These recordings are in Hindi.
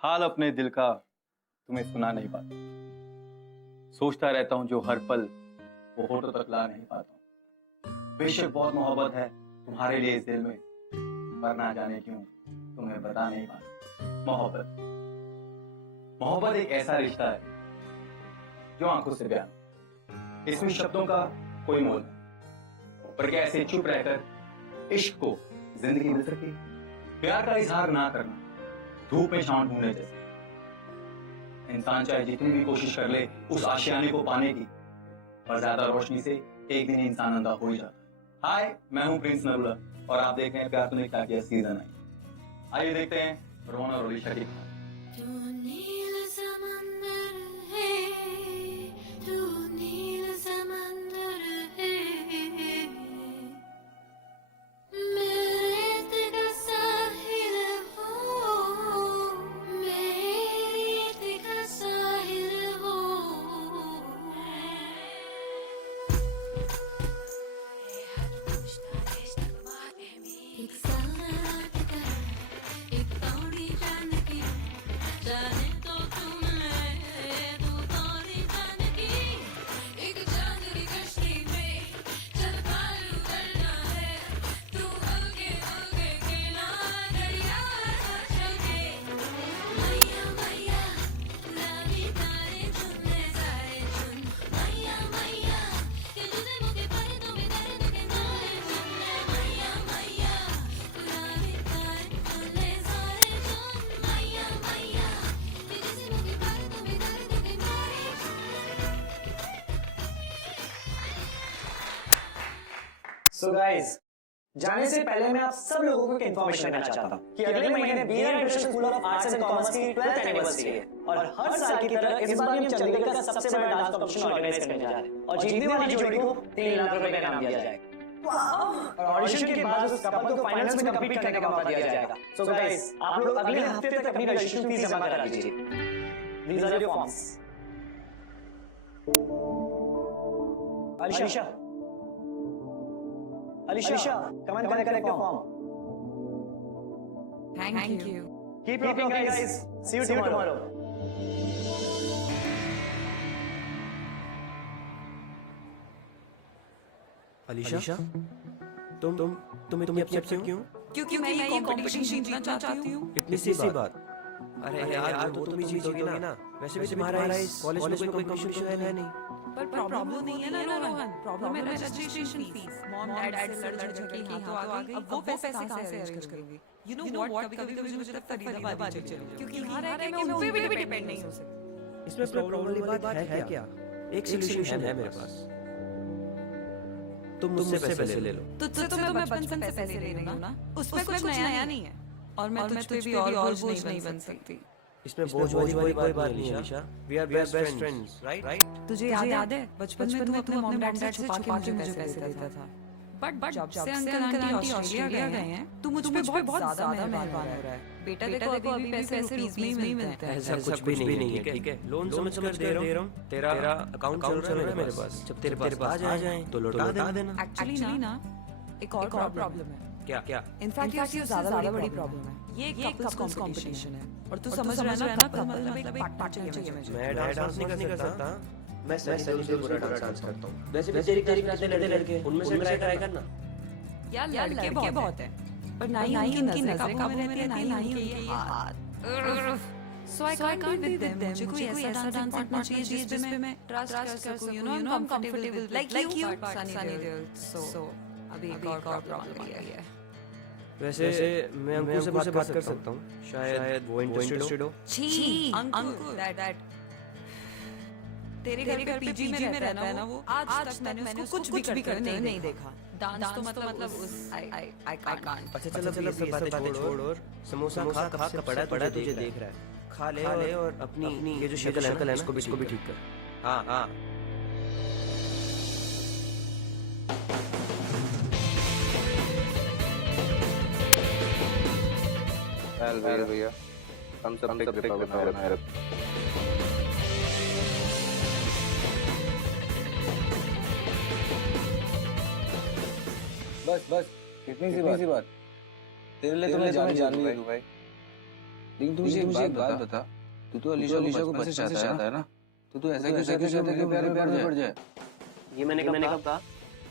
हाल अपने दिल का तुम्हें सुना नहीं पाता, सोचता रहता हूँ जो हर पल वो होठों तक ला नहीं पाता हूँ। बेशक बहुत मोहब्बत है तुम्हारे लिए इस दिल में, पर ना जाने क्यों तुम्हें बता नहीं पाता। मोहब्बत मोहब्बत एक ऐसा रिश्ता है जो आंखों से बयान, इसमें शब्दों का कोई मोल नहीं, पर क्या ऐसे चुप रहकर इश्क को जिंदगी मिल सकती है? प्यार का इजहार ना करना धूप में छांव ढूंढने जैसे। इंसान चाहे जितनी भी कोशिश कर ले उस आशियाने को पाने की, पर ज्यादा रोशनी से एक दिन इंसान अंधा हो ही जाता है। हाय, मैं हूं प्रिंस नरूला और आप देख रहे हैं प्यार तूने क्या किया सीजन 9। आइए देखते हैं रोहन और अलीशा की कहानी। So guys, जाने से पहले मैं आप सब लोगों को एक इन्फॉर्मेशन देना चाहता हूँ कि अगले महीने BR international school of arts and commerce की 12th एनिवर्सरी है और हर साल की तरह इस बार भी हम चंडीगढ़ का सबसे बड़ा डांस कॉम्पिटिशन ऑर्गेनाइज करने जा रहे हैं और जीतने वाली जोड़ी को 3 लाख रुपए का इनाम दिया जाएगा और ऑडिशन के बाद उस कपल को फाइनल्स में कम्पीट करने का मौका दिया जाएगा। सो गाइस, आप लोग अगले हफ्ते तक अपनी रजिस्ट्रेशन फीस जमा करा दीजिए। These are your forms. Alisha, come and collect your form. Thank you. Keep rocking, guys. See you tomorrow. Alisha, तुम इतनी अपसेट क्यों? क्योंकि मैं ये कंपटीशन जीतना चाहती हूँ। इतनी सी बात। अरे यार वो तो तुम ही जीतोगे ना। वैसे भी तुम्हारा इस कॉलेज में कोई कंपटीशन है नहीं। पर प्रॉब्लम नहीं है ना रोहन, प्रॉब्लम है रजिस्ट्रेशन फीस। मॉम डैड से लड़ झगड़ के हाथों आ गई, अब वो पैसे कहां से अरेंज करूंगी? यू नो व्हाट, कभी-कभी मुझे लगता है फरीदाबाद चली जाऊं क्योंकि यहां रह के मैं उन पे भी डिपेंड नहीं हो सकती। इसमें प्रॉब्लम वाली बात है क्या? एक सॉल्यूशन है मेरे पास। तुम मुझसे पैसे ले लो। तुझसे तो मैं बचपन से पैसे ले रही हूं ना, उसमें कुछ नया नहीं है और मैं तुझ पे भी और बोझ नहीं बन सकती। इसमें बोझ वाली कोई बात नहीं है Alisha. We are best friends, right? तुझे याद है बचपन में तू अपने मॉम डैड से छुपा के मुझे पैसे देता था। बट जब से अंकल आंटी ऑस्ट्रेलिया गए हैं तू मुझ पे बहुत ज्यादा मेहरबान हो रहा है। बेटा देखो अभी भी पैसे रुपीस में ही मिलते हैं। ऐसा कुछ भी नहीं है, ठीक है? लोन समझ कर दे रहा हूँ। तेरा अकाउंट चल रहा है मेरे पास। जब तेरे पास आ जाए तो लौटा देना। एक्चुअली ना एक और प्रॉब्लम है। क्या? इनफैक्ट ये ज्यादा बड़ी प्रॉब्लम है। ये एक कपल्स कंपटीशन है और तू समझ रहा है ना कपल मतलब एक पार्ट चाहिए मुझे। मैं डांस नहीं कर सकता। मैं सही से बुरा डांस करता हूँ। वैसे भी तेरी तारीफ करते लड़के उनमें से ट्राई करना। यार लड़के बहुत हैं पर ना ही उनकी नजरें काबू में रहती है ना ही उनके हाथ। So I can't be with them. मुझे कोई ऐसा डांसिंग पार्टनर चाहिए जिस पे मैं ट्रस्ट कर सकूं, you know, I'm comfortable like you but Sunny Deol. So अभी एक और प्रॉब्लम आ गई है। वैसे मैं अंकुर से बात कर सकता हूँ, शायद वो इंटरेस्टेड हो। छी अंकुर दैट तेरे घर पे पीजी में रहता है ना वो। आज तक मैंने उसको कुछ भी करते नहीं देखा। डांस तो मतलब उस आई कांट। अच्छा चलो सब बातें छोड़ और समोसा खा पड़ा तुझे देख रहा है। खा ले और अपनी ये जो शक्ल है ना इसको भी ठीक कर। हाँ भैया हम सब पे पावर बस इतनी सी बात। तेरे लिए तो मैं जान भी दूं भाई। लेकिन तू मुझे एक बात बता, तू तो अलीशा को बचपन से चाहता है ना, तो ऐसा क्यों चाहता है कि प्यार में पड़ जाए? ये मैंने कब कहा?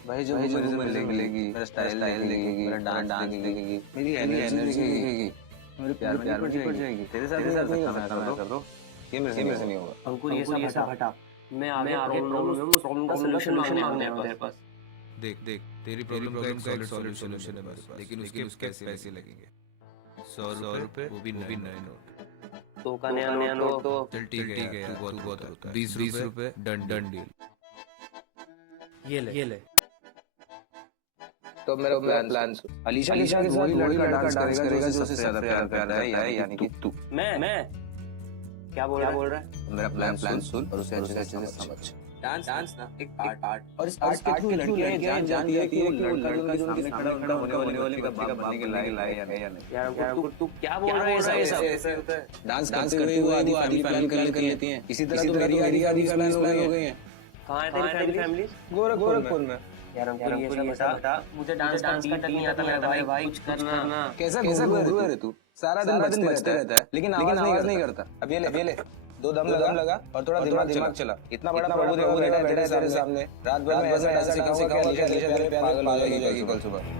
भाई जब मेरे से मिलेगी, मेरा स्टाइल देखेगी, मेरा डांस देखेगी, मेरी एनर्जी देखेगी, मेरे प्यार में पड़ जाएगी। तेरे साथ नहीं कर रहा, ये मेरे से नहीं होगा। अंकुर ये सब हटा, मैं आगे प्रॉब्लम का सॉल्यूशन मांगने आया तेरे पास। देख तेरी प्रॉब्लम का एक सॉल्यूशन है बस, लेकिन उसके पैसे लगेंगे 100 रुपए, वो भी नए नोट। तो का नया नोट तो चल ठीक है यार, बहुत होता है। 20 रुपए डन डील। ये ले। तो मेरा प्लान अलीशा के साथ वही लड़का डांस करेगा जो उससे ज्यादा प्यार करता है, यानी कि तू। मैं क्या बोल रहा है? मेरा प्लान सुन और उसे अच्छे से समझ। डांस ना एक आर्ट, और इस आर्ट के थ्रू लड़कियां जान जाती है कि वो लड़का जो उनके सामने खड़ा होने वाले का बाप बनने के लायक है या नहीं। यार तू क्या बोल रहा है? ऐसा होता है। डांस करते हुए आधी फैमिली प्लान कर लेती हैं। इसी तरह तो मेरी आधी फैमिली हो गई है। कहाँ है तेरी फैमिली? गोरखपुर में। यार अंकुर ये सब बता, मुझे डांस का बीट नहीं आता मेरा भाई, कुछ करना। कैसा घुंघरू है तू? सारा दिन बजते रहता है लेकिन आवाज नहीं करता। अब ये ले 2 दम लगा और थोड़ा दिमाग चला। इतना बड़ा प्रभु देव बैठा है तेरे सामने, रात भर में ऐसा डांस सिखाऊंगा कि अलीशा तेरे पागल हो जाएगी कल सुबह।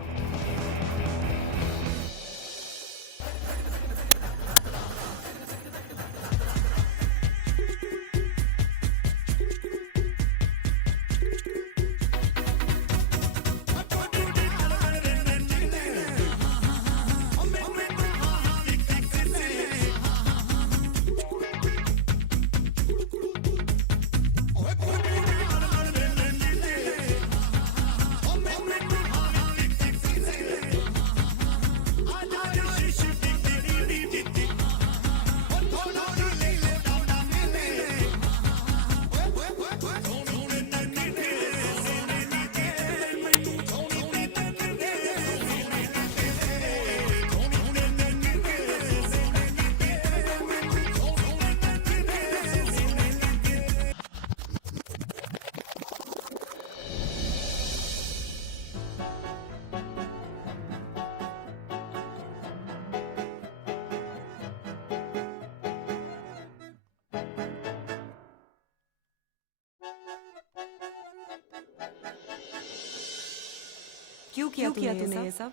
क्यों किया तूने ये सब?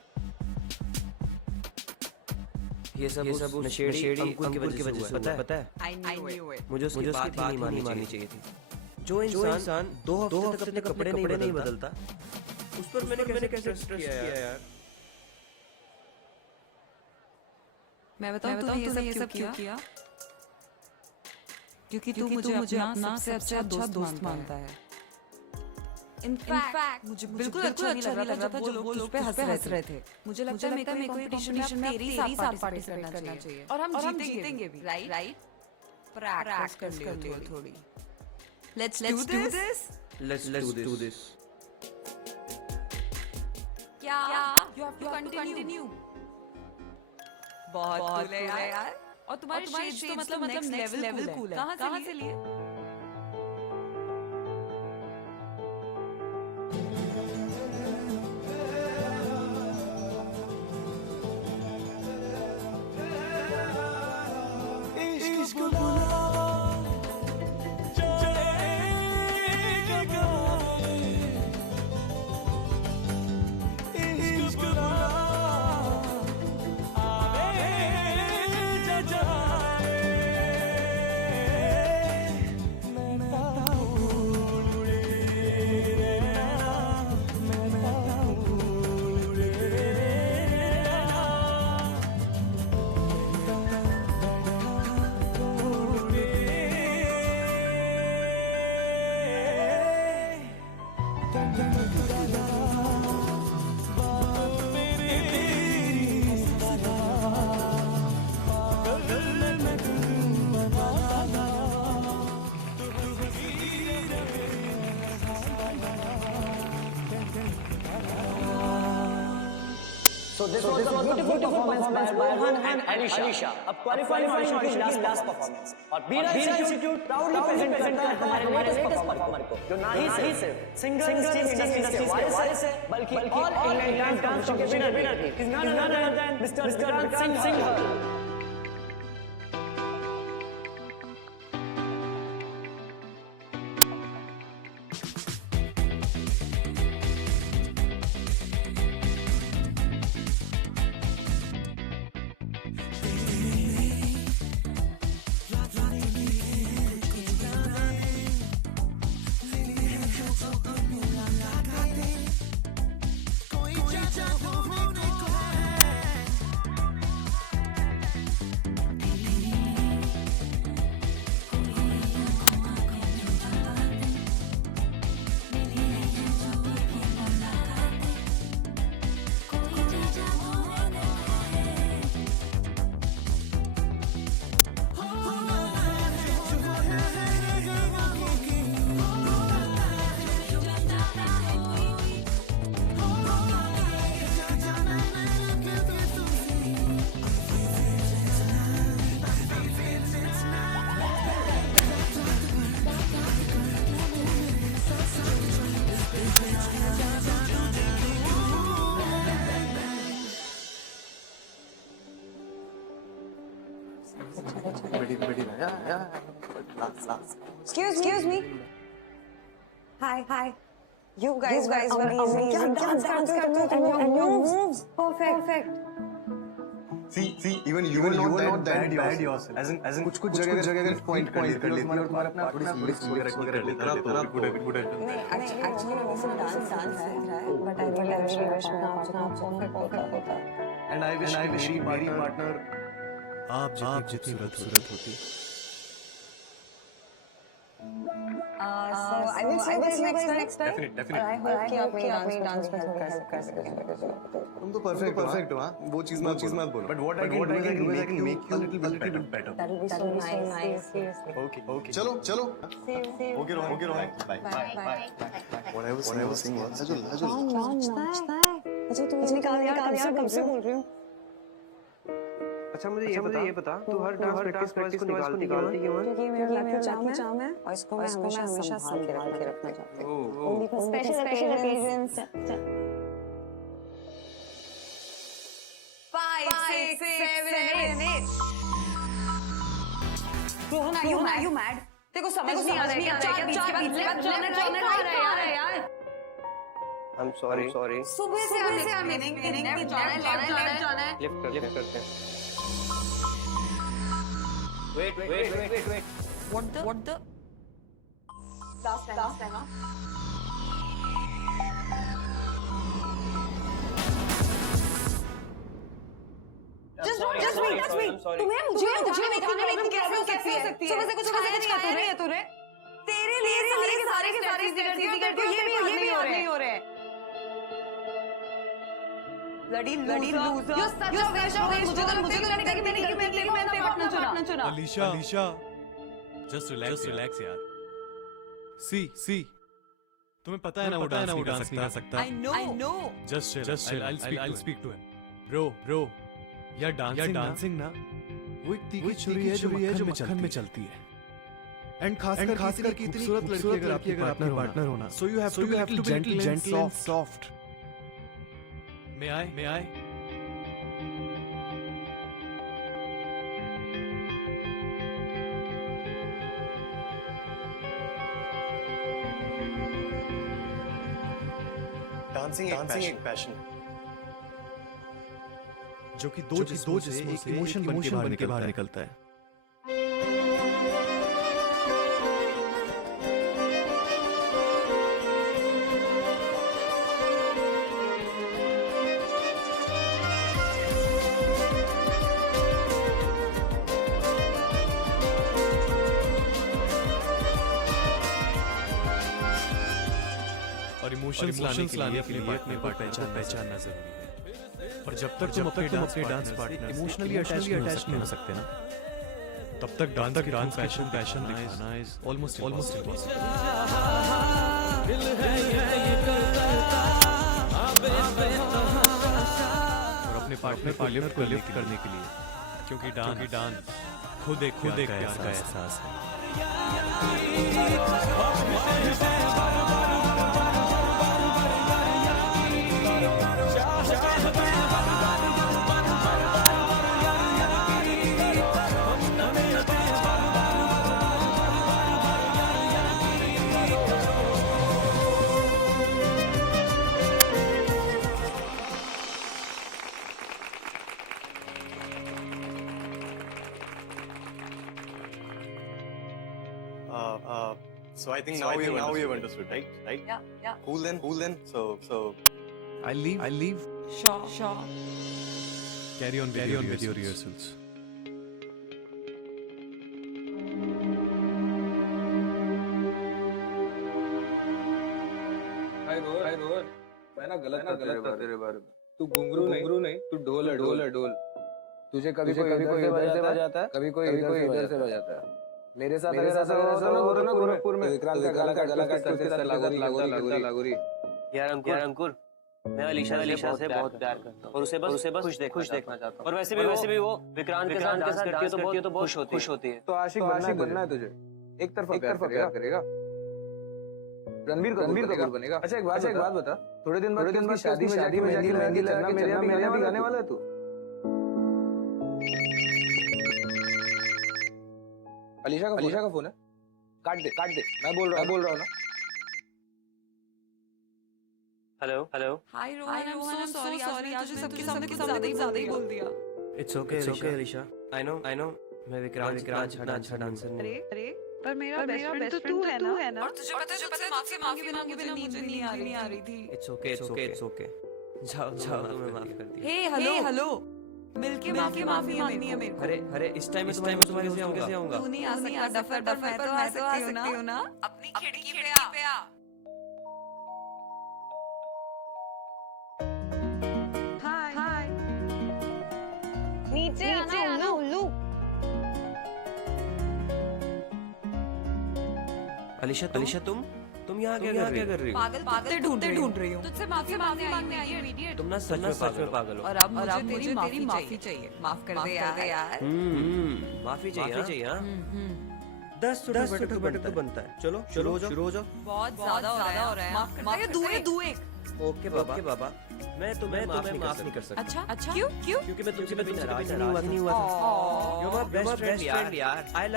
ये सब नशेड़ी अंकुर की वजह से पता है? I knew it. मुझे उसकी बात ही नहीं माननी चाहिए थी। जो इंसान 2 हफ्ते तक अपने कपड़े नहीं बदलता, उस पर मैंने कैसे ट्रस्ट किया यार? मैं बताऊं तूने ये सब क्यों किया? क्योंकि तू मुझे अपना सबसे अच्छा दोस्त मानता है। इनफैक्ट मुझे बिल्कुल अच्छा नहीं लग रहा था जो लोग तुझ पे हंस रहे थे। मुझे लगता है मेरे को कंपटीशन में तेरे साथ पार्टिसिपेट करना चाहिए और हम जीतेंगे भी, राइट? प्रैक्टिस कर लियो थोड़ी। Let's do this. Let's do this. क्या? You have to continue. बहुत कूल है यार। और तुम्हारे शेड्स तो मतलब नेक्स्ट लेवल कूल है। कहाँ से लिए? So this was a beautiful performance by Rohan and Alisha. अब qualifying audition की last performance. और बीरा इंस्टीट्यूट proudly present करता है हमारे latest performer को, जो ना ही सिर्फ सिंगर इंडस्ट्री से वारिस है, बल्कि ऑल इंडियन डांस के विनर भी। He's none other than Mr. Vikrant Singh. Excuse me. Hi. You guys were amazing. Dance करते हो and your moves perfect. See, even you were not that bad yourself. As in कुछ जगह अगर point कर लेती और तुम्हारा अपना थोड़ी lyrics कर लेता तो good नहीं, actually वो सब dance है, but I really wish मैं आपका perfect होता. and I wish मेरी partner आप जितनी खूबसूरत होती. So I will see you guys next time. Definitely. I hope कि आप मेरी dance में help कर सकें. तुम तो perfect हो हाँ वो चीज़ मत बोलो. But what I can do is I can make you a little bit better. That will be so nice. Seriously. Okay. चलो. See you. Okay, Rohan. Bye. What I was saying was कौन नाचता है? अच्छा तुम निकाल यार कब से बोल रही हूँ. अच्छा मुझे ये बता तू हर डांस प्रैक्टिस को निकालती क्यों है? क्योंकि मेरा लकी चाम है और इसको मैं हमेशा संभाल के रखना चाहती हूँ. Special occasions. 5, 6, 7, 8. Rohan, are you mad? तेरे को समझ नहीं आ रहा है क्या बीच के बाद लेफ्ट जाना आ रहा है यार. I'm sorry. सुबह से I'm explaining लेफ्ट जाना है. लिफ्ट करते हैं. Wait. What the? Last time. Just wait. तुम्हें मुझे दिखाने में इतनी कैसे हो सकती है? सुबह से कुछ खाया नहीं है तूने? तेरे लिए सारे करती ये भी याद नहीं हो रहे. Bloody loser. You're such a waste of मुझे तो लगता है कि मैंने पार्टनर चुना. Alicia, just relax यार. See, तुम्हें पता है ना वो डांस नहीं कर सकता. I know. Just chill. I'll speak to him. Bro, यार डांसिंग ना वो एक तीखी छुरी है जो मक्खन में चलती है. And खास करके इतनी खूबसूरत लड़की अगर आपकी पार्टनर होना. So you have to be gentle and soft. May I? dancing एक passion. जो कि दो जिस्मों से एक इमोशन बन के बाहर निकलता है. और इमोशंस लाने के लिए अपने को पहचानना जरूरी है. और जब तक तुम अपने डांस पार्टनर इमोशनली अटैच नहीं हो सकते ना तब तक डांस पैशन दिखाना इज ऑलमोस्ट इम्पॉसिबल. और अपने पार्टनर को लिफ्ट करने के लिए क्योंकि डांस खुद एक प्यार का एहसास है. So I think now we have understood, right? Yeah. Cool then. So I'll leave. Sure. Carry on with your rehearsals. हाय रोहन मैं ना गलत तेरे बारे में. तू घुंघरू नहीं तू ढोल है. तुझे कभी कोई इधर से बजाता है कभी कोई इधर से बजाता है. मेरे साथ अगर ऐसा होता ना गोरखपुर में विक्रांत का गला काट करके लागोरी. यार अंकुर मैं अलीशा से बहुत प्यार करता हूँ और उसे बस खुश देखना चाहता हूँ. और वैसे भी वो विक्रांत के साथ करती है तो बहुत खुश होती है. तो आशिक बनना है तुझे. एक तरफा प्यार करेगा. रणबीर कपूर बनेगा. अच्छा एक बात बता. थोड़े दिन बाद शादी में जाके मेहंदी लगना मेरे यहाँ भी गाने वाला है तू. अलीशा का फोन है, काट दे मैं बोल रहा हूँ ना। Hello hello hi Rohan, I am so sorry आज मैं सबके सामने कुछ ज्यादा ही बोल दिया। It's okay Alisha, I know मैं विक्रांत अच्छा डांसर नहीं। अरे पर मेरा बेस्ट फ्रेंड तो तू है ना। और तुझे पता है माफी मांगे बिना मुझे नींद नहीं आ रही थी। इट्स ओके जाओ तुम्हें माफ कर दिया। हे हेलो मिलके माफी मांगनी है मेरे को। अरे इस टाइम में तुम्हारे कैसे आऊंगा? तू नहीं आ सकता डफर मैं तो आ सकती हूँ ना अपनी खिड़की पे आ। हाय नीचे आना उल्लू। अलीशा तुम यहाँ क्या कर रही हो? पागल ढूंढ रही हूँ। तुझसे माफी मांगने आई है इडियट। तुम ना सच में पागल हो। और अब मुझे तेरी माफी चाहिए। माफ कर दे यार। माफी चाहिए हाँ? 10 बटे तो बनता है। चलो शुरू हो जाओ। बहुत ज्यादा हो रहा है। माफ कर दे दू एक। ओके बाबा मैं तुम्हें माफ नहीं कर सकता। अच्छा क्यों? क्योंकि मैं तुमसे कभी नाराज नहीं हुआ था। You are my best friend यार। I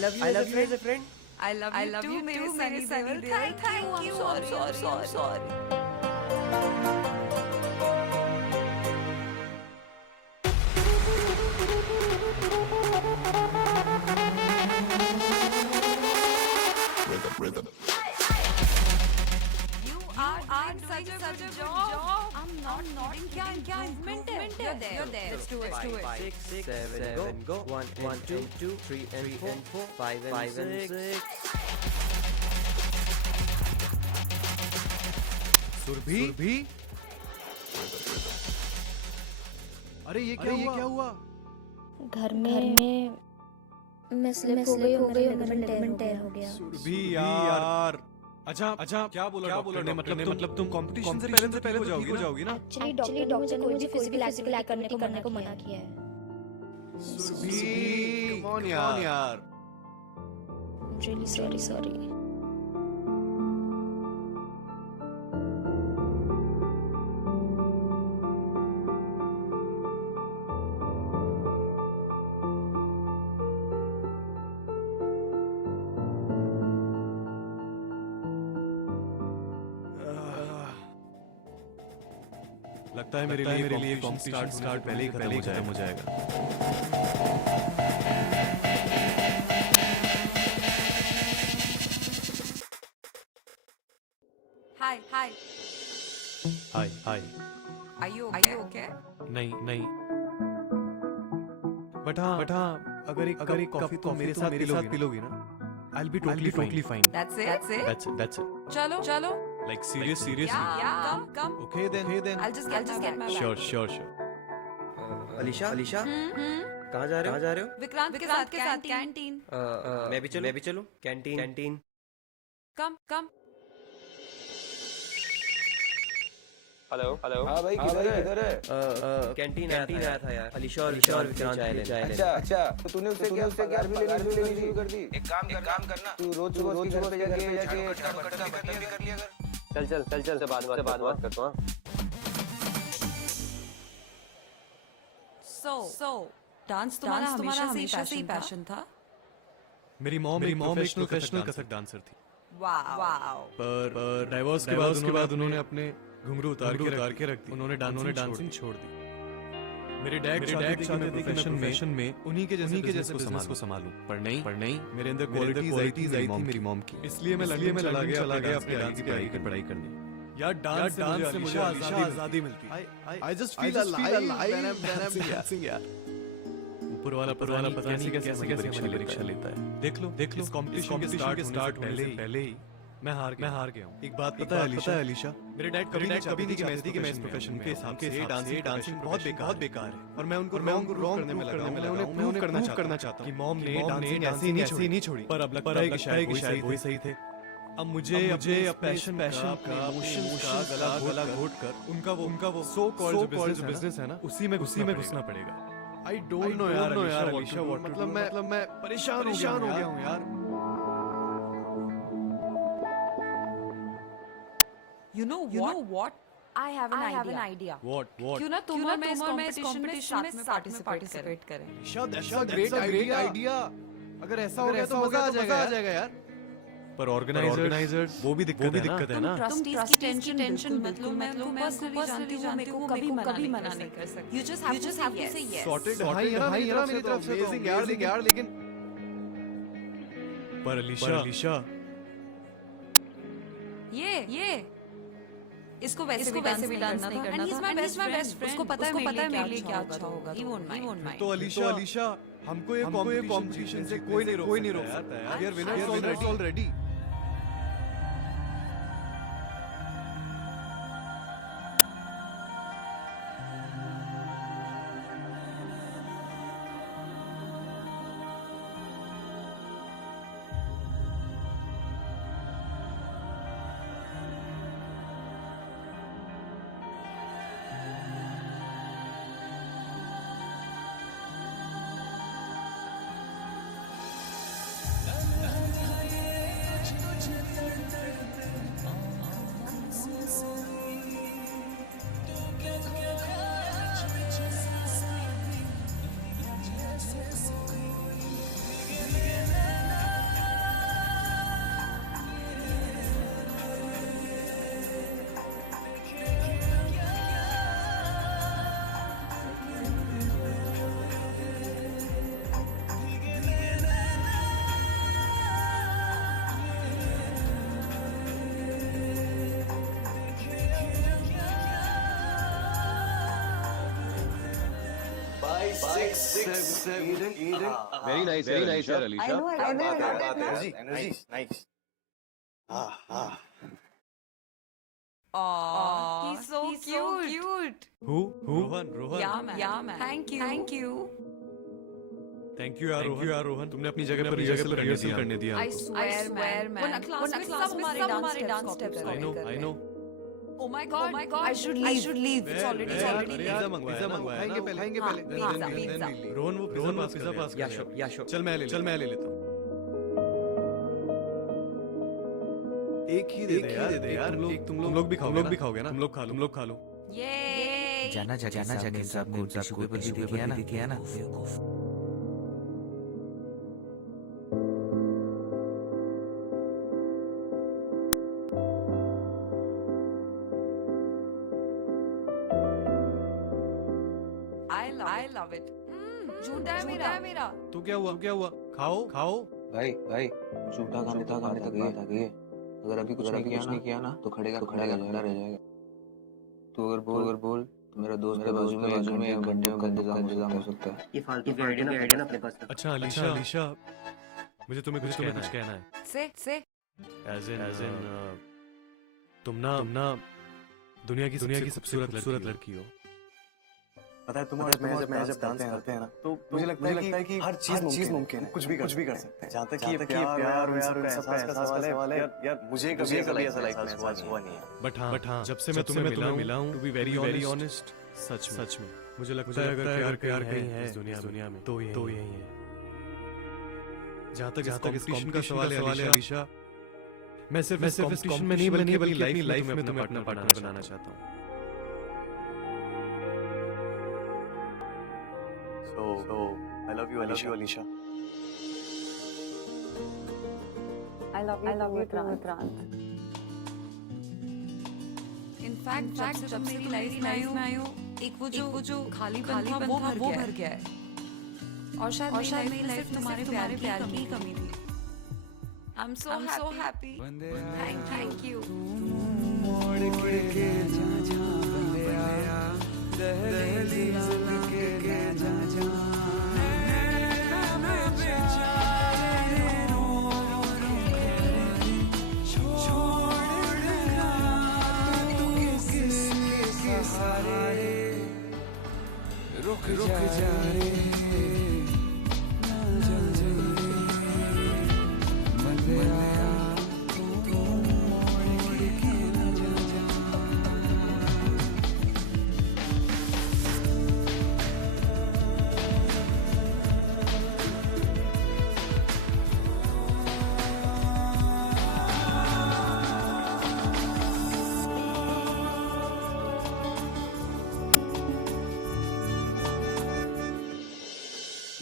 love you as a friend. I love you too, मेरे Sunny Deol. Thank you. I'm sorry. You are doing such a job. I'm not kidding. क्या improvement है? You're there. Let's do it. 5, 6, 7, go. 1 and 2, 3 and 4, 5 and 6. Surabhi अरे ये क्या हुआ? घर में मैं स्लिप हो गई और मेरा लिगामेंट टेयर हो गया। सुरभि यार अच्छा क्या बोला मतलब तुम कंपटीशन से पहले तो ठीक हो जाओगी ना? एक्चुअली डॉक्टर ने मुझे फिजिकल एक्टिविटी करने को मना किया है। सुरभि कम ऑन यार। Really sorry. लगता है मेरे लिए कंपटीशन स्टार्ट पहले ही खत्म हो जाएगा। Hi. Hi Are you okay? नहीं बट हाँ अगर एक कॉफी तो मेरे साथ पी लोगी ना, I'll be totally fine. That's it. That's it. चलो. Like seriously. Yeah. Come. Okay then. I'll just get my bag. Sure. Alisha कहाँ जा रहे हो? विक्रांत के साथ कैंटीन। मैं भी चलूं? कैंटीन। Come. हेलो हाँ भाई किधर है? कैंटीन आया था यार। अलीशा और विक्रांत चाय लेने। अच्छा तो तूने उससे क्या भी लेनी शुरू कर दी? एक काम करना, तू रोज की घर पे जाके झाड़ू कटका भी कर लिया कर। चल से बाद बात करता हूँ। So डांस तुम्हारा हमेशा से ही पैशन था? मेरी मॉम एक प्रोफेशनल कथक डांसर थी। वाओ। पर डाइवोर्स के बाद उन्होंने अपने घुंघरू उतार के रख दी। उन्होंने डांसिंग छोड़ दी। मेरे डैड चाहते थे कि मैं प्रोफेशन में उन्हीं के जैसे बिजनेस को संभालूं, पर नहीं मेरे अंदर क्वालिटीज आई थी मेरी मॉम की। इसलिए मैं चला गया अपने डांस की पढ़ाई करने। यार डांस से मुझे आजादी मिलती है। I just feel alive when I'm dancing यार। ऊपर वाला पता नहीं कैसे परीक्षा लेता है। देख लो इस कंपटीशन के स्टार्ट पहले ही मैं हार गया हूँ। एक बात पता है अलीशा, मेरे डैड कभी नहीं चाहते कि मैं इस प्रोफेशन के हिसाब से डांसिंग बहुत बेकार है। और मैं उनको रॉन्ग करने में लगा हूँ। मैं उन्हें प्रूव करना चाहता हूँ कि मॉम ने डांसिंग ऐसे नहीं छोड़ी। पर अब लगता है कि शायद वही सही थे। अब मुझे पैशन का इमोशंस का गला घोट कर उनका वो सो कॉल्ड बिजनेस है ना, उसी में घुसना पड़ेगा। आई डोंट नो यार अलीशा मतलब मैं परेशान हो गया हूँ यार। You know what? I have an idea. What? क्यों ना तुम और मैं इस कंपटीशन में साथ में पार्टिसिपेट करें? That's a great idea. अगर ऐसा हो गया तो मजा आ जाएगा यार। पर ऑर्गेनाइजर्स वो भी दिक्कत है ना। तुम ट्रस्ट की टेंशन मत लो, मैं पर्सनली जानती हूँ, मेरे को कभी मना नहीं कर सकती। You just have to say yes. Sorted है मेरी तरफ से। अमेजिंग यार लेकिन पर अलीशा ये इसको वैसे भी डांस नहीं करना था। And he's my best friend. उसको पता है मेरे लिए क्या अच्छा होगा। He won't mind. तो अलीशा हमको ये कंपटीशन से कोई नहीं रोक सकता यार। We are winners already. Very nice, यार Alisha. I know. Energy, nice. Aww, he's so cute. Who? Rohan. Yeah man. Thank you. Thank you यार रोहन। तुमने अपनी जगह पर रिहर्सल करने दिया। I swear man. वो क्लास में सब हमारे dance steps I know. Oh my god. I should leave. It's already pizza मंगवाया खाएंगे पहले। पिज़्ज़ा। रोहन वो पिज़्ज़ा पास कर। या शो। चल मैं ले लेता हूँ। एक ही दे दे यार। तुम लोग भी खाओगे ना? तुम लोग खा लो। ये जाना जाके साहब को दिया ना। I love it. झूठा है मेरा। तो क्या हुआ? खाओ। भाई झूठा खाने तक गए। अगर अभी कुछ नहीं किया ना तो खड़ेगा जिंदा रह जाएगा। तू अगर बोल तो मेरा दोस्त के बाजू में 1 घंटे का इंतजाम हो सकता है। ये फालतू के आइडिया ना अपने पास। अच्छा अलीशा मुझे तुम्हें कुछ कहना है। से As in तुम ना दुनिया की सबसे खूबसूरत लड़की हो। पता है तुम और मैं जब डांस करते हैं ना तो मुझे लगता है कि हर चीज मुमकिन है। कुछ भी कर सकते हैं। जहाँ तक कि प्यार सबका सवाल है यार मुझे कभी ऐसा लाइफ में हुआ नहीं है। बट हाँ जब से मैं तुम्हें मिला हूँ टू बी वेरी ऑनेस्ट सच में मुझे लगता है अगर प्यार कहीं है इस दुनिया में तो यही है। जहाँ तक इस कंपटीशन का सवाल है अलीशा, मैं सिर्फ इस कंपटीशन में नहीं बल्कि लाइफ में तुम्हें अपना पार्टनर बनाना चाहता हूँ। So I love you Alisha. I love you Vikrant. In fact जब मेरी लाइफ में आई हूँ एक वो जो खालीपन था वो भर गया है। और शायद मेरी लाइफ तुम्हारे प्यार की कमी थी। I'm so happy. Thank you. रुक जा रे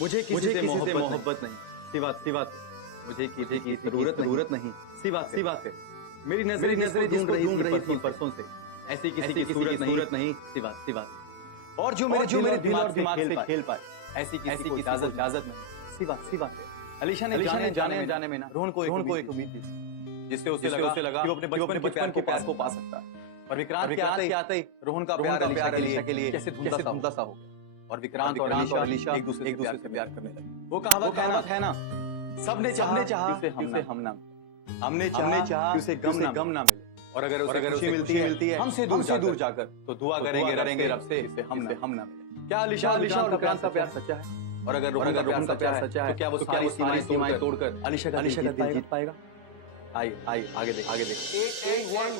मुझे किसी से मोहब्बत नहीं, सिवा मुझे किसी की जरूरत नहीं, सिवा मेरी नजरें ढूंढ रही थी परसों से, ऐसी किसी की सूरत नहीं, सिवा और जो मेरे दिल और दिमाग से खेल पाए, ऐसी किसी को इजाजत नहीं, सिवा अलीशा ने जाने में ना रोहन को एक उम्मीद थी, जिससे उसे लगा कि वो अपने बचपन के प्यार को पा सकता है। और विक्रांत के आते ही रोहन का प्यार अलीशा के लिए कैसे धुंधला सा हो गया, और विक्रांत और अलीशा एक दूसरे से प्यार करने लगे। वो कहावत है ना, सबने चाहा उसे हम ना, हमने चाहा कि उसे गम ना मिले, और अगर उसे खुशी मिलती है हमसे दूर जाकर, तो दुआ करेंगे रब से इसे हम ना मिले। क्या अलीशा और विक्रांत का प्यार सच्चा है? और अगर रोहन का प्यार सच्चा है, तो क्या वो सारी सीमाएं तोड़कर अलीशा का दिल जीत पाएगा? आइए आगे देख 8 1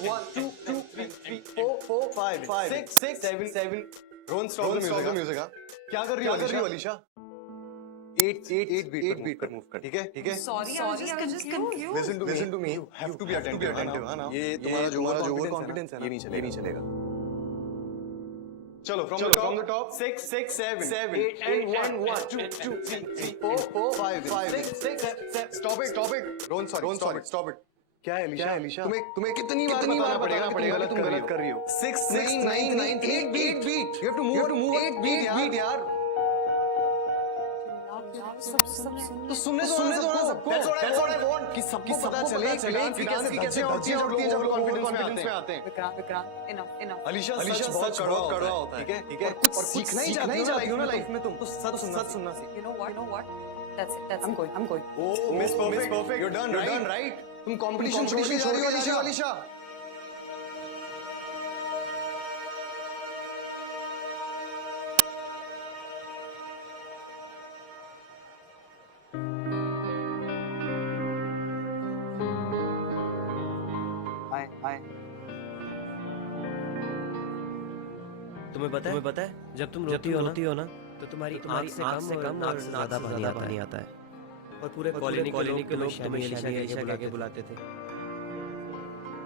1 2 2 3 3 4 4 5 6 7 रोहन स्टॉप द म्यूजिक। क्या कर रही हो अलीशा? 8 बीट पर मूव कर, ठीक है? Sorry, I was just confused. Listen to me. You have to be attentive, है ना? ये तुम्हारा जो ओवर कॉन्फिडेंस है, ये नहीं चलेगा। चलो from the top 6 7 8 1 2 3 4 5 6 7 stop it Rohan stop it। क्या है अलीशा? तुम्हें कितनी बार बताना पड़ेगा तुम गलत कर रही हो। 6 9 8 beat you have to move 8 beat यार। तो सुनने दो ना सबको। That's what I want कि सबको पता चले कि कैसे होती है जब लोग कॉन्फिडेंस में आते हैं। विक्रांत, enough. अलीशा सच बहुत कड़वा होता है, ठीक है? और सीखना ही चाहती हो ना लाइफ में तुम, तो सच सुनना सीख। You know what? That's it. I'm going. Oh, Miss Perfect, you're done, right? तुम कंपटीशन छोड़ रही हो अलीशा। हाय तुम्हें पता है जब तुम रोती हो ना तो तुम्हारी आंख से कम और ज्यादा पानी आता है, और पूरे कॉलोनी के लोग तुम्हें अलीशा के बुलाते थे।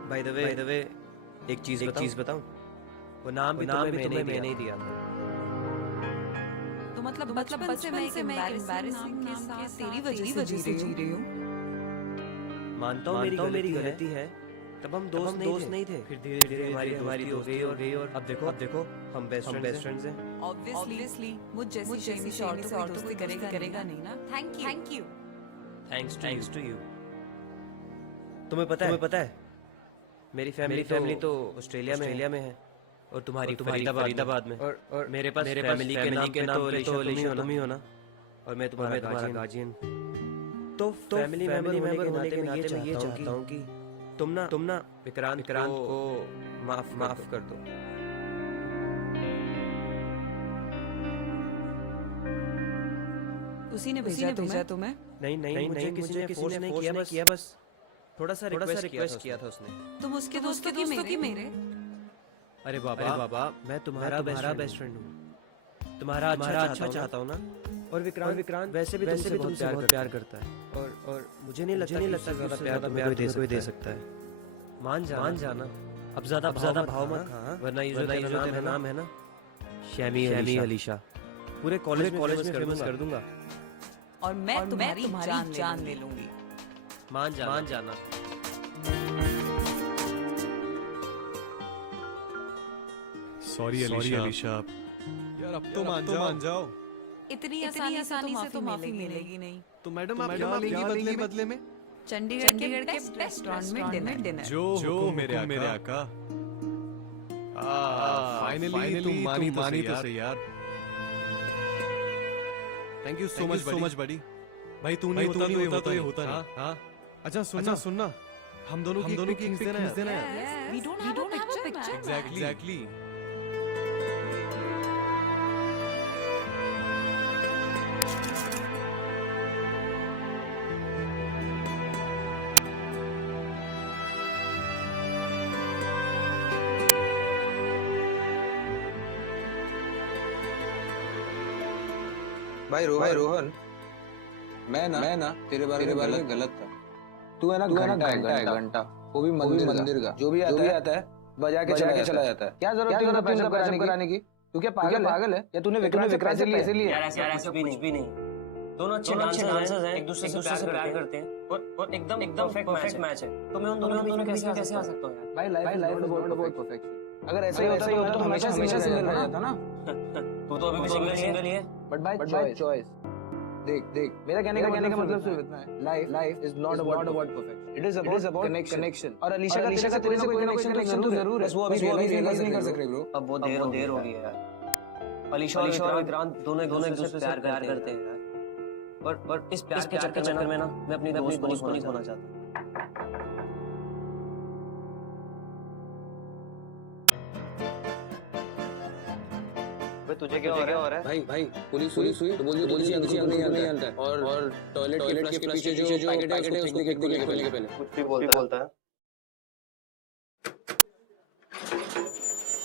बाय द वे एक चीज बताऊं, वो नाम भी तुम्हें मैंने ही दिया था। तो मतलब बचपन से मैं एम्बैरेसिंग के साथ तेरी वजह से जी रही हूँ। मानता हूँ मेरी गलती है, तब हम दोस्त नहीं थे। फिर धीरे हमारी दोस्ती हो गई और अब देखो हम बेस्ट फ्रेंड्स हैं। Obviously मुझ जैसी औरतों से दोस्ती करेगा नहीं ना। Thank you. Thanks to you. तुम्हें पता है मेरी फैमिली तो ऑस्ट्रेलिया में है, और तुम्हारी फरीदाबाद में, और मेरे पास फैमिली के नाम पे तो तुम ही हो ना, और मैं तुम्हारा गार्जियन। तो फैमिली मेंबर होने के नाते मैं ये चाहता हूँ कि तुम ना विक्रांत को माफ कर दो। उसी ने भेजा तुम्हें? नहीं, मुझे किसी ने फोर्स नहीं किया, बस थोड़ा सा रिक्वेस्ट किया था उसने। तुम उसके दोस्तों की मेरे? अरे बाबा मैं तुम्हारा बेस्ट फ्रेंड हूँ, तुम्हारा अच्छा चाहता हूँ ना। और विक्रांत वैसे भी तुमसे बहुत प्यार करता है, और मुझे नहीं लगता ज्यादा प्यार कोई दे सकता है। मान जाना, अब ज्यादा भाव मत खा, वरना ये जो तेरा नाम है ना, शैमी अलीशा, पूरे कॉलेज में फेमस कर दूंगा, और मैं तुम्हारी जान ले लूंगी। मान जाना। सॉरी अलीशा, यार अब तो मान जाओ। इतनी आसानी से तो माफी मिलेगी नहीं। तो मैडम आप क्या लेंगी बदले में? चंडीगढ़ के बेस्ट रेस्टोरेंट में डिनर। जो मेरे आका। फाइनली तुम मानी तो सही यार। थैंक यू सो मच बड़ी। भाई तू नहीं होता तो ये होता नहीं। हाँ अच्छा सुनना, हम दोनों की पिक्स देना यार। We don't have a picture. Exactly. भाई रोहन, मैं ना तेरे बारे में गलत था। तू है ना घंटा, वो भी मंदिर का। जो भी आता है बजा के चला जाता है। क्या जरूरत है पैसे कराने की? तू क्या पागल है या तूने विक्रांत से पैसे लिए? यार ऐसा कुछ भी नहीं। दोनों अच्छे डांसर्स हैं, एक दूसरे से प्यार करते हैं और एकदम परफेक्ट मैच है। तो मैं उन दोनों कैसे आ सकता हूँ यार? भाई लाइफ इज अबाउट परफेक्शन। अगर ऐसा ही होता तो हमेशा सिंगल रह जाता ना। तू तो अभी भी सिंगल ही है। But by choice. देख मेरा कहने का मतलब सिर्फ इतना है, life is not about perfection, it is about connection. और अलीशा का तेरे से कोई कनेक्शन तो जरूर है, बस वो अभी रियलाइज नहीं कर सक रहे ब्रो। अब बहुत देर हो गई है यार। अलीशा और विक्रांत दोनों एक दूसरे से प्यार करते हैं यार। और इस प्यार के चक्कर में ना मैं अपनी दोस्त को नहीं खोना चाहता। तुझे क्या हो रहा है? भाई पुलिस हुई तो बोलिए नहीं जानता है। और टॉयलेट के पीछे जो पैकेट है उसको देख के पहले कुछ भी बोलता है।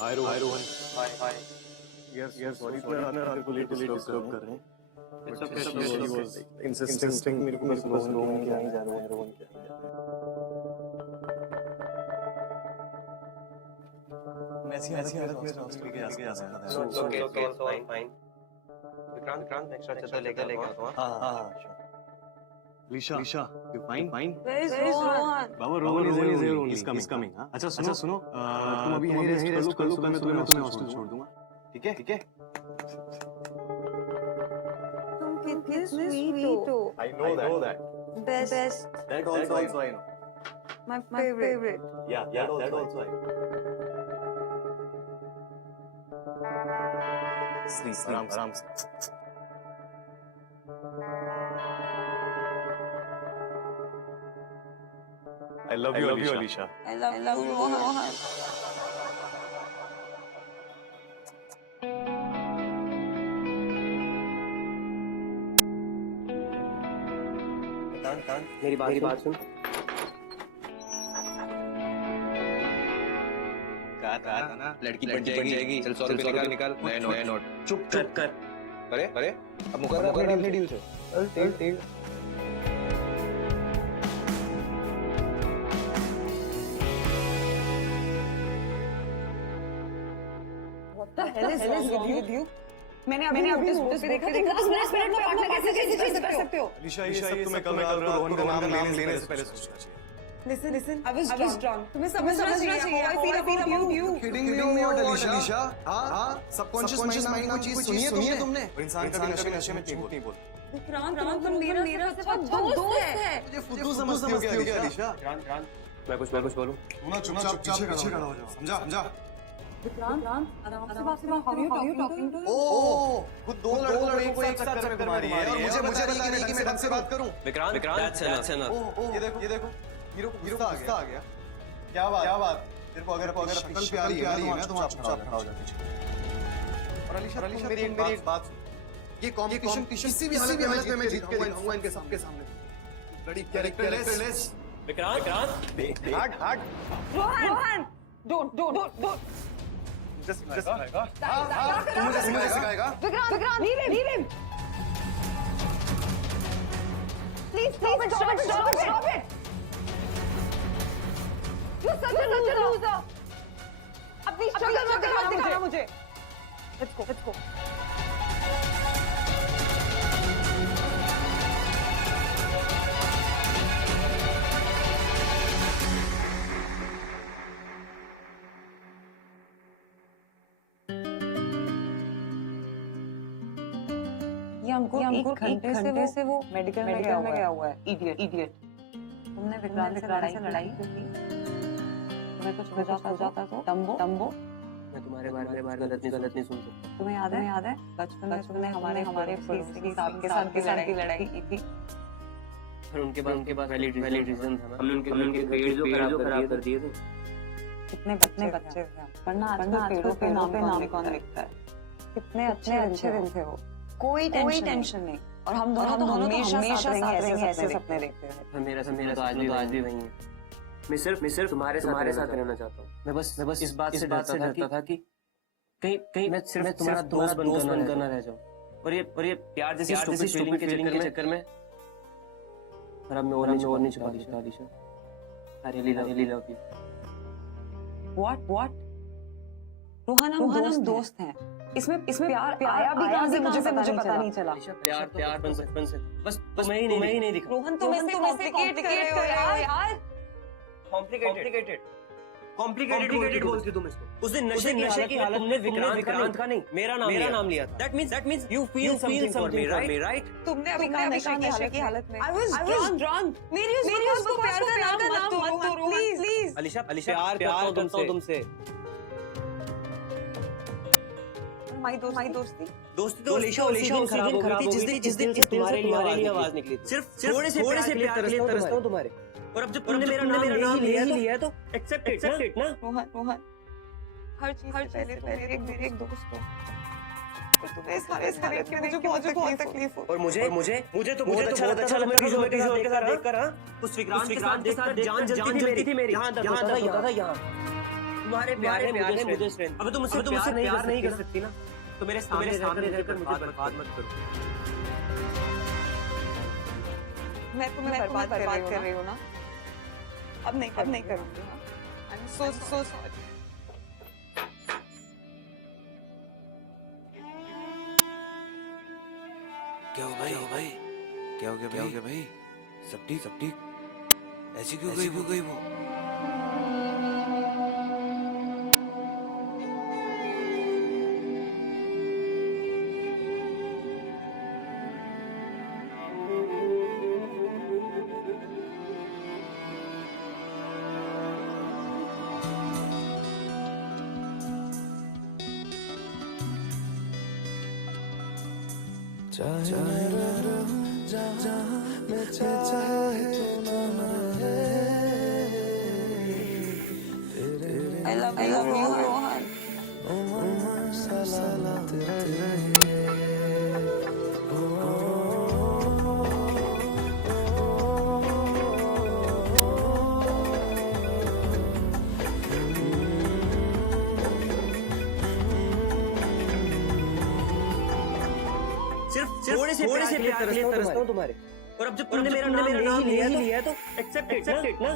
Hi Rohan. Hi yes sorry for आपको लेट डिस्टर्ब कर रहे हैं। She was insisting मेरे को बस रोहन के आने जाना है, रोहन के मैं ऐसी हालत में हॉस्टल के आ सकता था। Okay fine. विक्रांत नेक्स्ट अच्छा लेकर आता हूं। हां Lisha, you fine? Where is Rohan? Baba, Rohan is here only. He's coming. अच्छा सुनो, तुम अभी यहीं रेस्ट कर लो, कल मैं तुम्हें हॉस्टल छोड़ दूंगा। ठीक है? तुम कितने sweet हो। I know that. Best. That also I know. My favorite. Yeah, that also I know. Sleep, आराम से। I love you, Alisha. I love you, Rohan. मेरी बात सुन। कहा ना लड़की पट जाएगी। चल 100 रुपए निकाल। नया नोट। चुप कर। अरे अब मुकर अपने डील से। चल। What the hell is wrong with you? मैंने अभी नोटिस पे देखा तुम 10 मिनट में पार्टनर कैसे चीज कर सकते हो? Alisha, ये सब तुम्हें कल रात को रोहन का नाम लेने से पहले सोचना चाहिए। Listen, I was drunk. तुम्हें समझना चाहिए how I feel about you. Kidding me or what, Alisha? हाँ, subconscious mind कोई चीज सुनी है तुमने? और इंसान कभी नशे में झूठ नहीं बोलता। विक्रांत तुम मेरा अच्छा दोस्त है। मुझे फुद्दू समझती हो क्या Alisha? मैं कुछ बोलूं? चुपचाप पीछे खड़ा हो जाओ। समझा? विक्रांत आराम से बात करो। How are you talking to? वो दो लड़कों को एक साथ चक्कर मारी है और मुझे बता रही है कि मैं ढंग से बात करूं। Vikrant that's enough। ये देखो हीरो गुस्सा आ गया। क्या बात? तेरे को अगर शक्ल प्यारी है ना तो वहां चुपचाप खड़ा हो जा। और अलीशा मेरी एक बात सुन। ये कॉम्पिटिशन किसी भी हालत में मैं जीत के दिखाऊंगा इनके सबके सामने। बड़ी characterless. Vikrant hard. Rohan don't Just तू मुझे सिखाएगा? Vikrant leave him. Please stop it. You're such a loser. अपनी शक्ल मत दिखाना मुझे। Let's go. ये हमको एक घंटे से वो मेडिकल में गया हुआ है। इडियट। तुमने विक्रांत से लड़ाई क्यों की? तुम्हें कुछ हो जाता तो तंबो मैं तुम्हारे बारे में गलत नहीं सुन सकता। तुम्हें याद है बचपन में तुमने हमारे पड़ोसी के साथ की लड़ाई की थी। फिर उनके बाद वैलिड रीजन था। हमने उनके पेड़ जो खराब कर दिए थे। कितने बच्चे थे। वरना पेड़ों पे नाम कौन लिखता है? कितने अच्छे दिन थे वो। कोई टेंशन नहीं। और हम दोनों हमेशा साथ रहेंगे, ऐसे सपने देखते हैं। मेरा तो आज भी वही है। मैं सिर्फ तुम्हारे साथ रहना चाहता हूँ। मैं बस इस बात से डरता था कि कहीं मैं सिर्फ तुम्हारा दोस्त बनकर रह जाऊँ। और ये प्यार जैसी फीलिंग के चक्कर में और अब मैं और नहीं छुपा Alisha। I really love you। What? Rohan हम दोस्त हैं। इसमें प्यार आया भी कहां से मुझे पता नहीं चला। प्यार बचपन से बस तुम्हें ही नहीं दिखा। रोहन तुम इसे कॉम्प्लिकेट कर रहे हो यार। कॉम्प्लिकेटेड बोलती तुम इसको। उस दिन नशे की हालत में विक्रांत का नहीं मेरा नाम लिया। That means you feel something for me, right? तुमने अभी कहा नशे की हालत में। I was drunk. मेरी उसको प्यार का नाम मत दो प्लीज। अलीशा प्यार करता हूं तुमसे। हमारी दोस्ती तो अलीशा उसी दिन खराब हो गई थी जिस दिन तुम्हारे लिए आवाज निकली। सिर्फ थोड़े से प्यार के लिए तरसता हूं तुम्हारे। और अब जब तुमने मेरा नाम ले ही लिया तो एक्सेप्ट इट ना। रोहन हर चीज पहले एक दोस्त हो। और तुम्हें सारे के मुझे बहुत तकलीफ हो। और मुझे तो बहुत अच्छा लगता था मैं किसी और के साथ देखकर हां उस विक्रांत के साथ जान जलती थी मेरी। यहां था यहां तुम्हारे प्यार ने मुझे स्ट्रेंथ। अब तुम मुझसे प्यार नहीं कर सकती ना तो मेरे सामने रहकर मुझे बर्बाद मत करो। मैं तुम्हें बर्बाद कर रही हूँ ना। अब नहीं करूँगी ना। I am so sorry. क्या हो भाई क्या हो गया भाई? सब ठीक ऐसी क्यों गई वो? I love Rohan. सिर्फ थोड़े से प्यार के लिए तरसता हूं तुम्हारे। और अब जब तुमने मेरा नाम ले ही लिया तो एक्सेप्ट इट ना।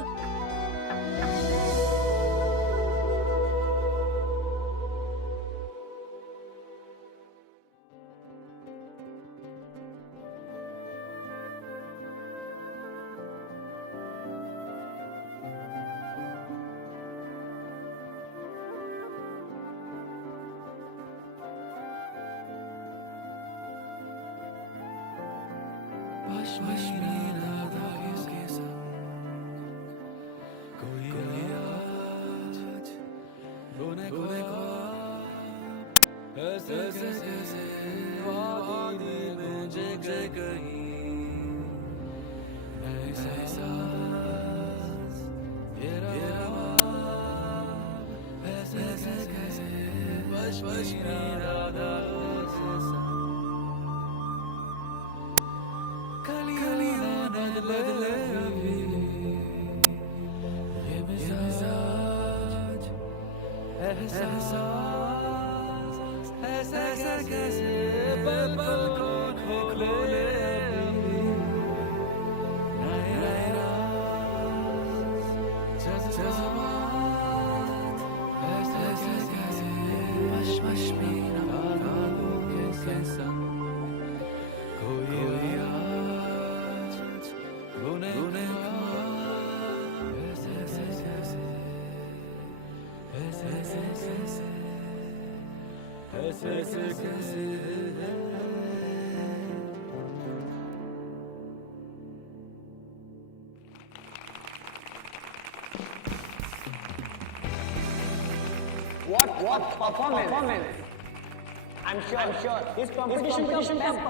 What performance? I'm sure this competition का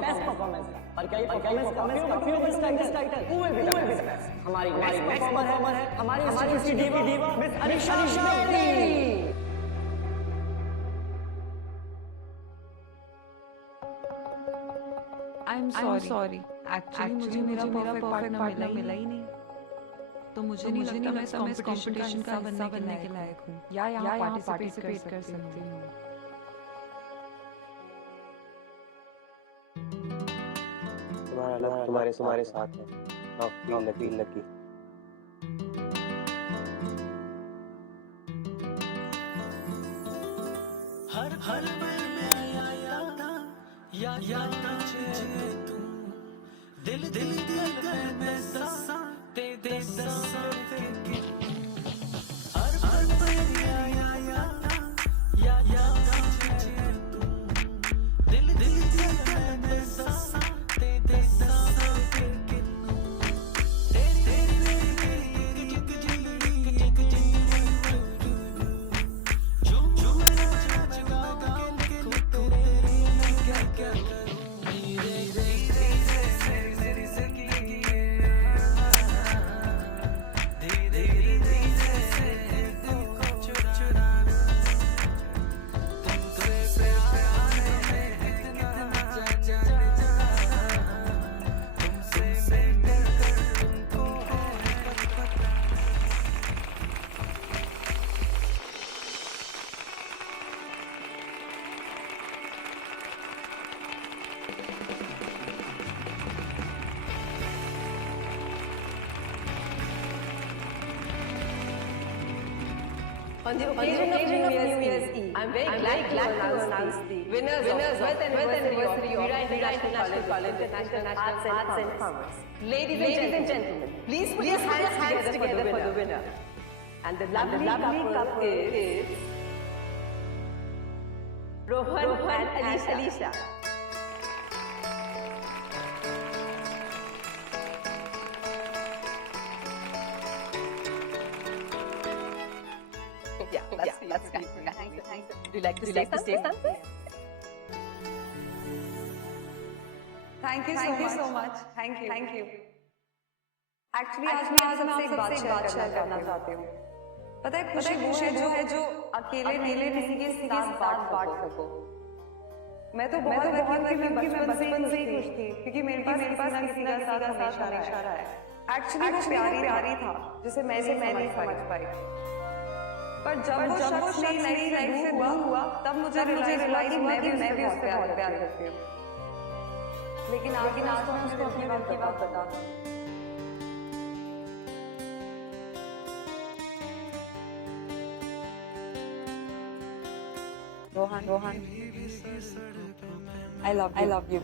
best performance था। पर कई performance का few of this title who will be the best? हमारी next performer है हमारी इसकी diva Miss Anisha Shetty. I'm sorry. Actually मुझे मेरा perfect partner मिला ही नहीं। तो मुझे नहीं लगता मैं इस कंपटीशन का हिस्सा बनने के लायक हूँ या यहाँ पार्टिसिपेट कर सकती हूँ। तुम्हारे साथ है। Feel lucky. Her On the occasion of New Year's Eve, I'm very glad to announce the winners of 12th anniversary of Veera International College International Arts and Commerce. Ladies and gentlemen, please put your hands together for the winner. And the lovely couple is Rohan and Alisha. That's kind. Would you like to say something? Thank you so much. Thank you. Actually, आज मैं आपसे एक बात शेयर करना चाहती हूँ। पता है खुशी वो है जो अकेले किसी के साथ बांट सको। मैं तो बहुत कि मैं बचपन से ही खुश थी क्योंकि मेरे पास किसी का साथ हमेशा रहा है। एक्चुअली वो प्यारी था जिसे मैं नहीं समझ पाई। पर जब वो शख्स मेरी लाइफ से दूर हुआ तब मुझे रियलाइज हुआ कि मैं भी उससे बहुत प्यार करती हूँ। लेकिन आज मैं उसको अपनी बात बता दूँ। Rohan I love you.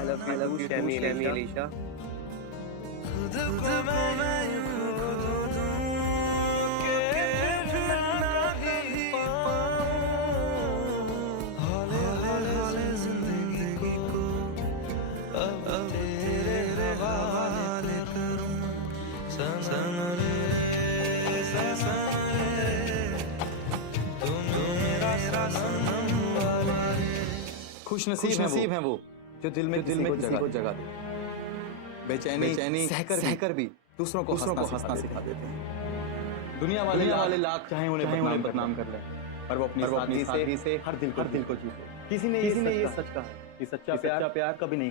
I love you, Shami, Alisha. खुश नसीब हैं वो जो दिल में किसी को जगा दे। बेचैनी सहकर भी दूसरों को हंसना सिखा देते हैं। दुनिया वाले लाख चाहे उन्हें बदनाम कर लें, पर वो अपनी सादगी से हर दिल को जीते। किसी ने ये सच कहा कि सच्चा प्यार कभी नहीं।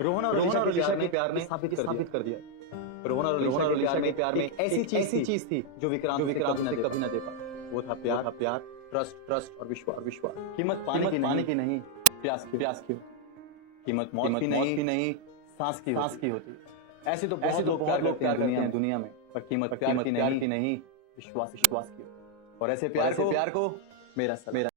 रोहन और अलीशा के प्यार ने साबित कर दिया। रोहन और अलीशा के प्यार में ऐसी चीज थी जो विक्रांत कभी न दे पाया। वो था प्यार, ट्रस्ट और विश्वास। कीमत पानी की नहीं, प्यास की होती। कीमत मौत की नहीं, सांस की होती। ऐसे तो बहुत लोग प्यार करते हैं दुनिया में, पर कीमत प्यार की नहीं, विश्वास की होती। और ऐसे प्यार को मेरा